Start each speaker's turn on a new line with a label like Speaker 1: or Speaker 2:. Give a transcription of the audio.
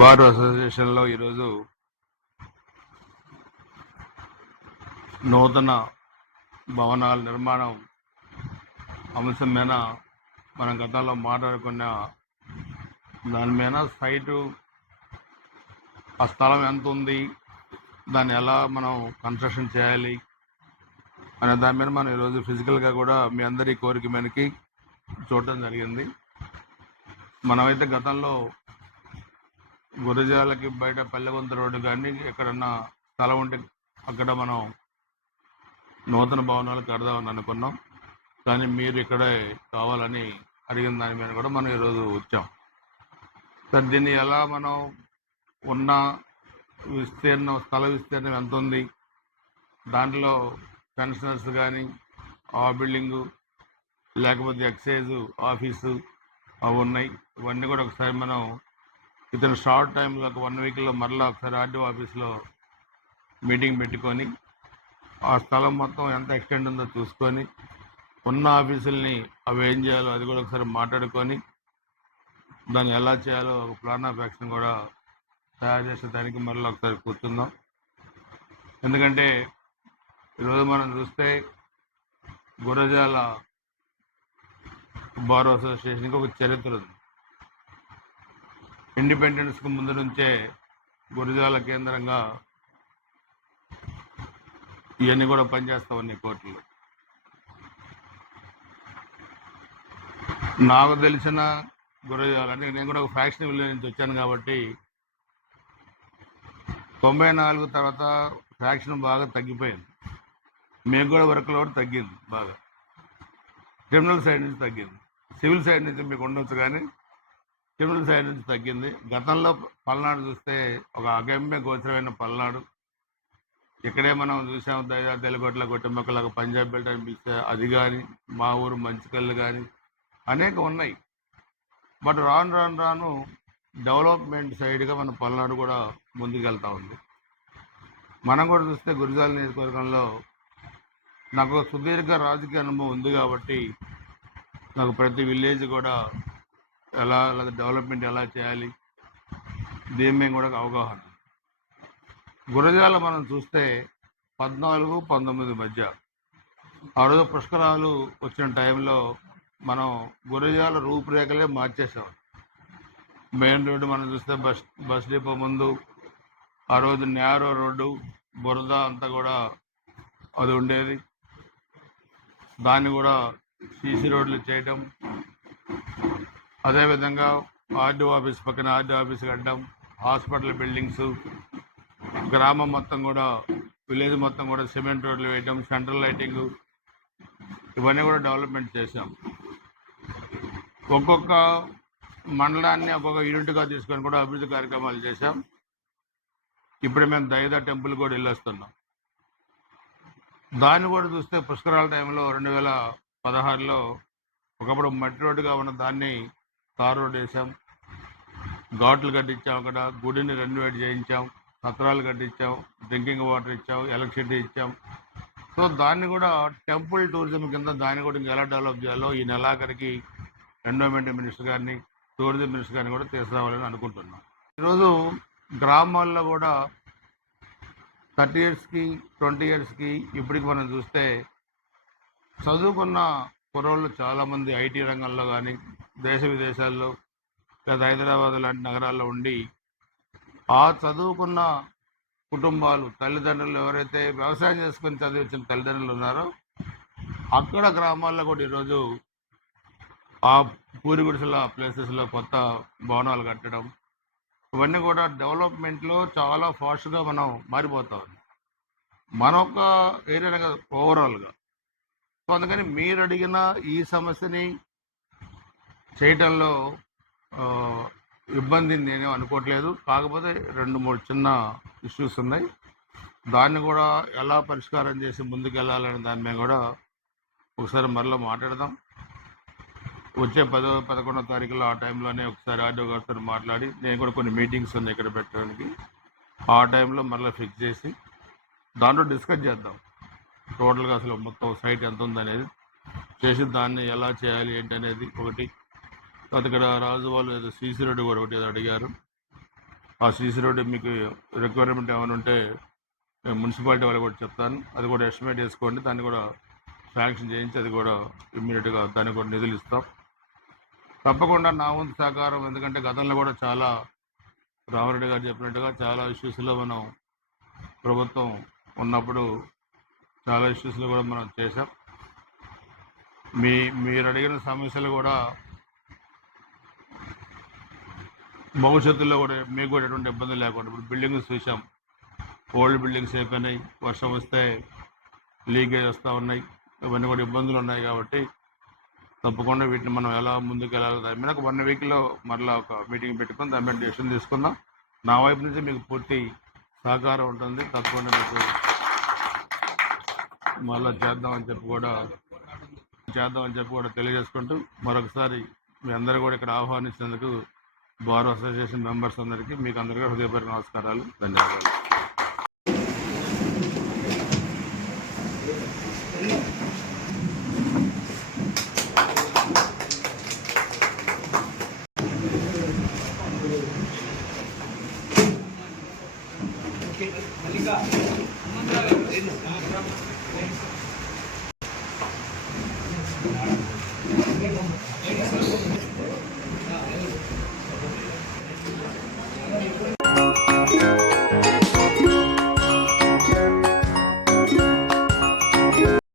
Speaker 1: Bar అసోసియేషన్లో ఈరోజు నూతన భవనాల నిర్మాణం అంశం మీద మనం గతంలో మాట్లాడుకున్న దాని మీద సైటు ఆ స్థలం ఎంత ఉంది దాన్ని ఎలా మనం కన్స్ట్రక్షన్ చేయాలి అనే దాని మీద మనం ఈరోజు ఫిజికల్గా కూడా మీ అందరి కోరిక మేరకి చూడటం జరిగింది. మనమైతే గతంలో గురజాలకి బయట పల్లెవంత రోడ్డు కానీ ఎక్కడన్నా స్థలం ఉంటే అక్కడ మనం నూతన భవనాలు కడదామని అనుకున్నాం. కానీ మీరు ఇక్కడే కావాలని అడిగిన దాని మీద కూడా మనం ఈరోజు వచ్చాం. సార్ దీన్ని ఎలా మనం ఉన్న విస్తీర్ణం స్థల విస్తీర్ణం ఎంత ఉంది? దాంట్లో పెన్షనర్స్ కానీ ఆ బిల్డింగు లేకపోతే ఎక్సైజ్ ఆఫీసు అవి ఉన్నాయి. ఇవన్నీ కూడా ఒకసారి మనం ఇతను షార్ట్ టైంలో ఒక వన్ వీక్లో మరలా ఒకసారి ఆర్డీఓ ఆఫీస్లో మీటింగ్ పెట్టుకొని ఆ స్థలం మొత్తం ఎంత ఎక్స్టెండ్ ఉందో చూసుకొని ఉన్న ఆఫీసుల్ని అవి ఏం చేయాలో అది కూడా ఒకసారి మాట్లాడుకొని దాన్ని ఎలా చేయాలో ఒక ప్లాన్ ఆఫ్ యాక్షన్ కూడా తయారు చేసే దానికి మరలా ఒకసారి కూర్చుందాం. ఎందుకంటే ఈరోజు మనం చూస్తే గురజాల బార్ అసోసియేషన్కి ఒక చరిత్ర ఉంది. ఇండిపెండెన్స్కి ముందు నుంచే గురజాల కేంద్రంగా ఇవన్నీ కూడా పనిచేస్తా కోర్టులు. నాకు తెలిసిన గురజాల అంటే నేను కూడా ఒక ఫ్యాక్షన్ విలేజ్ నుంచి వచ్చాను కాబట్టి తొంభై నాలుగు తర్వాత ఫ్యాక్షన్ బాగా తగ్గిపోయింది. మేము కూడా వర్క్ లోడ్ తగ్గింది బాగా. క్రిమినల్ సైడ్ నుంచి తగ్గింది. సివిల్ సైడ్ నుంచి మీకు ఉండొచ్చు కానీ క్రిమినల్ సైడ్ నుంచి తగ్గింది. గతంలో పల్నాడు చూస్తే ఒక అగమ్య గోచరమైన పల్నాడు. ఇక్కడే మనం చూసాం దైదా తెలుగుట్ల గుట్టమొక్కలకు పంజాబ్ బెల్ట్ అని పిలిస్తే అది కానీ మా ఊరు మంచికల్లు కానీ అనేక ఉన్నాయి. బట్ రాను రాను రాను డెవలప్మెంట్ సైడ్గా మన పల్నాడు కూడా ముందుకెళ్తా ఉంది. మనం కూడా చూస్తే గురిజాల నియోజకవర్గంలో నాకు సుదీర్ఘ రాజకీయ అనుభవం ఉంది కాబట్టి నాకు ప్రతి విలేజ్ కూడా ఎలా లేదా డెవలప్మెంట్ ఎలా చేయాలి? దీని మీద కూడా అవగాహన. గురజాల మనం చూస్తే పద్నాలుగు పంతొమ్మిది మధ్య. ఆ రోజు పుష్కరాలు వచ్చిన టైంలో మనం గురజాల రూపురేఖలే మార్చేసాం. మెయిన్ రోడ్డు మనం చూస్తే బస్ బస్ డిపో ముందు ఆ రోజు నేరో రోడ్డు బురద అంతా కూడా అది ఉండేది. దాన్ని కూడా సీసీ రోడ్లు చేయటం. అదేవిధంగా ఆర్డీఓ ఆఫీస్ పక్కన ఆర్డీఓ ఆఫీస్ కట్టడం హాస్పిటల్ బిల్డింగ్స్ గ్రామం మొత్తం కూడా విలేజ్ మొత్తం కూడా సిమెంట్ రోడ్లు వేయడం సెంట్రల్ లైటింగ్ ఇవన్నీ కూడా డెవలప్మెంట్ చేశాం. ఒక్కొక్క మండలాన్ని ఒక్కొక్క యూనిట్గా తీసుకొని కూడా అభివృద్ధి కార్యక్రమాలు చేశాం. ఇప్పుడు మేము దైదా టెంపుల్ కూడా వెళ్ళొస్తున్నాం. దాన్ని కూడా చూస్తే పుష్కరాల టైంలో రెండు వేల పదహారులో ఒకప్పుడు మట్టి రోడ్డుగా ఉన్న దాన్ని తార్ రోడ్ వేసాం ఘాట్లు కట్టించాం అక్కడ. గుడిని రెనోవేట్ చేయించాం. సత్రాలు కట్టించాం. డ్రింకింగ్ వాటర్ ఇచ్చాం. ఎలక్ట్రిసిటీ ఇచ్చాం. సో దాన్ని కూడా టెంపుల్ టూరిజం కింద దాన్ని కూడా ఇంకా ఎలా డెవలప్ చేయాలో ఈ నెలాఖరికి ఎండోమెంట్ మినిస్టర్ గారిని టూరిజం మినిస్టర్ గారిని కూడా తీసుకురావాలని అనుకుంటున్నాం. ఈరోజు గ్రామాల్లో కూడా థర్టీ ఇయర్స్కి ట్వంటీ ఇయర్స్కి ఇప్పటికి మనం చూస్తే చదువుకున్న కుర్రోళ్ళు చాలామంది ఐటీ రంగంలో కానీ దేశ విదేశాల్లో లేదా హైదరాబాద్ లాంటి నగరాల్లో ఉండి ఆ చదువుకున్న కుటుంబాలు తల్లిదండ్రులు ఎవరైతే వ్యవసాయం చేసుకుని చదివించిన తల్లిదండ్రులు ఉన్నారో అక్కడ గ్రామాల్లో కూడా ఈరోజు ఆ పూరి గుడిసెల ప్లేసెస్లో కొత్త భవనాలు కట్టడం ఇవన్నీ కూడా డెవలప్మెంట్లో చాలా ఫాస్ట్గా మనం మారిపోతా మన ఒక ఏరియాగా కదా ఓవరాల్గా. సో అందుకని మీరు అడిగిన ఈ సమస్యని చేయటంలో ఇబ్బంది నేనేం అనుకోవట్లేదు. కాకపోతే రెండు మూడు చిన్న ఇష్యూస్ ఉన్నాయి. దాన్ని కూడా ఎలా పరిష్కారం చేసి ముందుకెళ్ళాలనే దాని మీద కూడా ఒకసారి మరలా మాట్లాడదాం. వచ్చే పదో పదకొండో తారీఖులో ఆ టైంలోనే ఒకసారి ఆర్డీఓ గారితో మాట్లాడి నేను కూడా కొన్ని మీటింగ్స్ ఉన్నాయి ఇక్కడ పెట్టడానికి. ఆ టైంలో మరలా ఫిక్స్ చేసి దాంట్లో డిస్కస్ చేద్దాం. టోటల్గా అసలు మొత్తం సైట్ ఎంత ఉందనేది చేసి దాన్ని ఎలా చేయాలి ఏంటనేది ఒకటి. తర్వాత ఇక్కడ రాజు వాళ్ళు ఏదో సీసీ రోడ్డు కూడా ఒకటి ఏదో అడిగారు. ఆ సీసీ రోడ్డు మీకు రిక్వైర్మెంట్ ఏమైనా ఉంటే నేను మున్సిపాలిటీ వాళ్ళు కూడా చెప్తాను. అది కూడా ఎస్టిమేట్ చేసుకోండి. దాన్ని కూడా శాంక్షన్ చేయించి అది కూడా ఇమ్మీడియట్గా దానికి కూడా నిధులు ఇస్తాం. తప్పకుండా నా వంతు సహకారం ఎందుకంటే గతంలో కూడా చాలా రామరెడ్డి గారు చెప్పినట్టుగా చాలా ఇష్యూస్లో మనం ప్రభుత్వం ఉన్నప్పుడు చాలా ఇష్యూస్లో కూడా మనం చేశాం. మీ మీరు అడిగిన సమస్యలు కూడా భవిష్యత్తులో కూడా మీకు కూడా ఎటువంటి ఇబ్బంది లేకుండా ఇప్పుడు బిల్డింగ్స్ చూసాం. ఓల్డ్ బిల్డింగ్స్ అయిపోయినాయి వర్షం వస్తే లీకేజ్ వస్తూ ఉన్నాయి. ఇవన్నీ కూడా ఇబ్బందులు ఉన్నాయి కాబట్టి తప్పకుండా వీటిని మనం ఎలా ముందుకు వెళ్ళాలి దాని మీద ఒక వన్ వీక్లో మరలా ఒక మీటింగ్ పెట్టుకుని దాని మీద డిసిషన్ తీసుకుందాం. నా వైపు నుంచి మీకు పూర్తి సహకారం ఉంటుంది. తప్పకుండా మీకు మళ్ళీ చేద్దామని చెప్పి కూడా చేద్దామని చెప్పి కూడా తెలియజేసుకుంటూ మరొకసారి మీ అందరూ కూడా ఇక్కడ ఆహ్వానించినందుకు బార్ అసోసియేషన్ మెంబర్స్ అందరికీ మీకు అందరికీ హృదయపూర్వక నమస్కారాలు ధన్యవాదాలు Thank you.